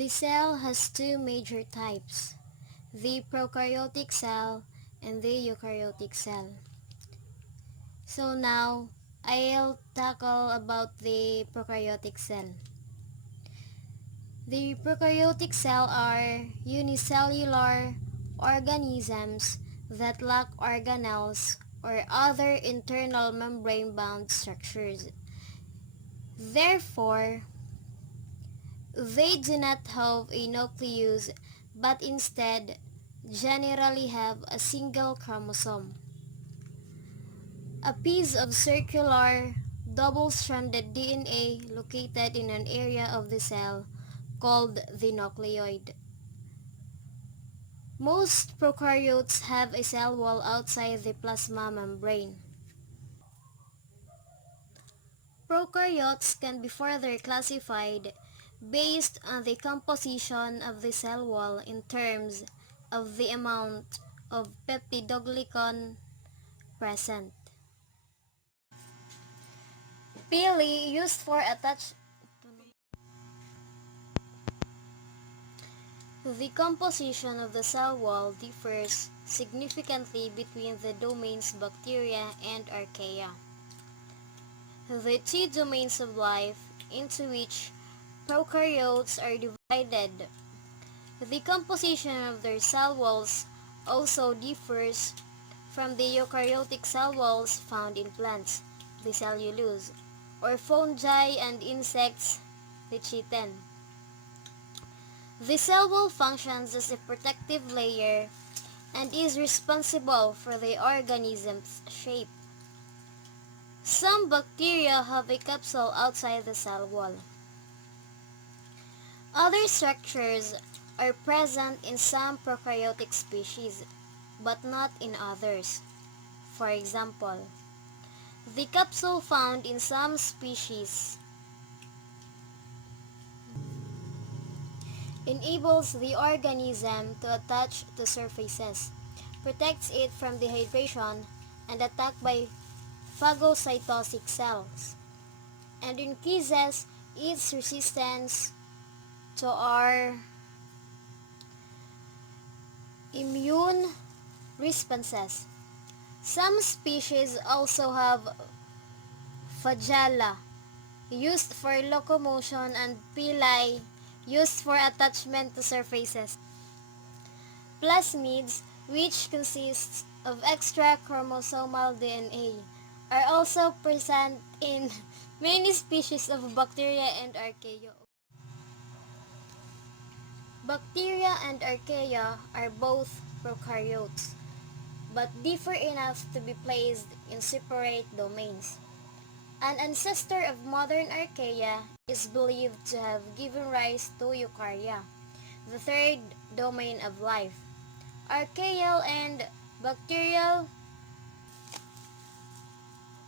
The cell has two major types, the prokaryotic cell and the eukaryotic cell. So now, I'll tackle about the prokaryotic cell. The prokaryotic cell are unicellular organisms that lack organelles or other internal membrane-bound structures. Therefore, they do not have a nucleus but instead generally have a single chromosome. A piece of circular, double-stranded DNA located in an area of the cell called the nucleoid. Most prokaryotes have a cell wall outside the plasma membrane. Prokaryotes can be further classified based on the composition of the cell wall in terms of the amount of peptidoglycan present. Pili used for attach. The composition of the cell wall differs significantly between the domains bacteria and archaea. The two domains of life into which prokaryotes are divided. The composition of their cell walls also differs from the eukaryotic cell walls found in plants, the cellulose, or fungi and insects, the chitin. The cell wall functions as a protective layer and is responsible for the organism's shape. Some bacteria have a capsule outside the cell wall. Other structures are present in some prokaryotic species, but not in others. For example, the capsule found in some species enables the organism to attach to surfaces, protects it from dehydration and attack by phagocytotic cells, and increases its resistance to our immune responses. Some species also have flagella, used for locomotion, and pili, used for attachment to surfaces. Plasmids, which consists of extra chromosomal DNA, are also present in many species of bacteria and archaea. Bacteria and archaea are both prokaryotes, but differ enough to be placed in separate domains. An ancestor of modern archaea is believed to have given rise to eukarya, the third domain of life. Archaeal and bacterial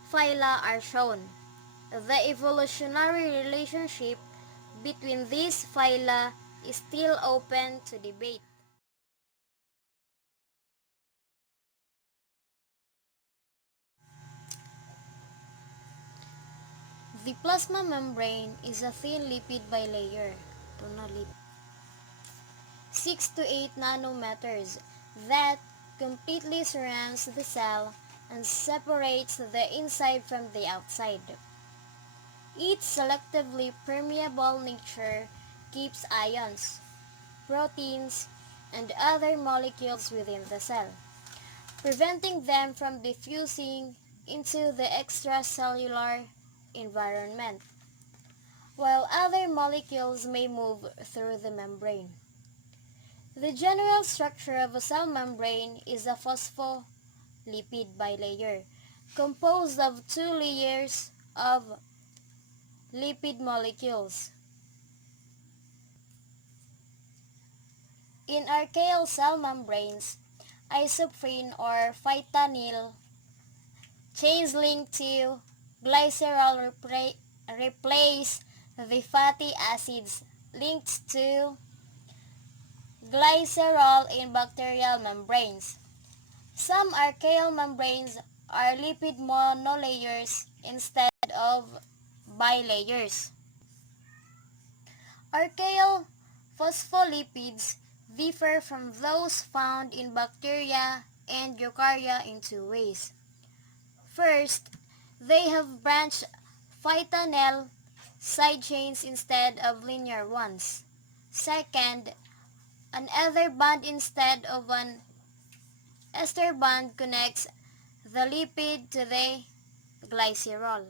phyla are shown. The evolutionary relationship between these phyla is still open to debate. The plasma membrane is a thin lipid bilayer, 6 to 8 nanometers, that completely surrounds the cell and separates the inside from the outside. Its selectively permeable nature keeps ions, proteins, and other molecules within the cell, preventing them from diffusing into the extracellular environment, while other molecules may move through the membrane. The general structure of a cell membrane is a phospholipid bilayer, composed of two layers of lipid molecules. In archaeal cell membranes, isoprene or phytanyl chains linked to glycerol replace the fatty acids linked to glycerol in bacterial membranes. Some archaeal membranes are lipid monolayers instead of bilayers. Archaeal Phospholipids differ from those found in bacteria and eukarya in two ways. First, they have branched phytanel side chains instead of linear ones. Second, an ether bond instead of an ester bond connects the lipid to the glycerol.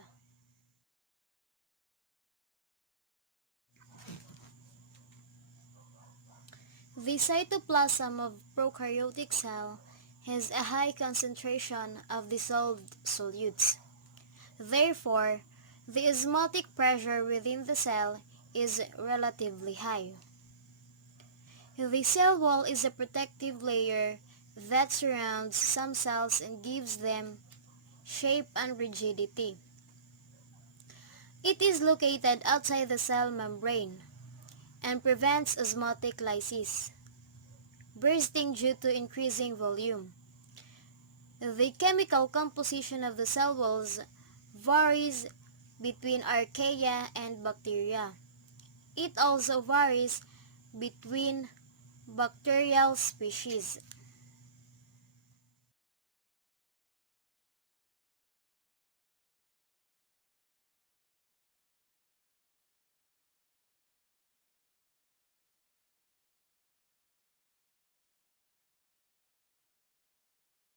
The cytoplasm of prokaryotic cell has a high concentration of dissolved solutes. Therefore, the osmotic pressure within the cell is relatively high. The cell wall is a protective layer that surrounds some cells and gives them shape and rigidity. It is located outside the cell membrane and prevents osmotic lysis, bursting due to increasing volume. The chemical composition of the cell walls varies between archaea and bacteria. It also varies between bacterial species.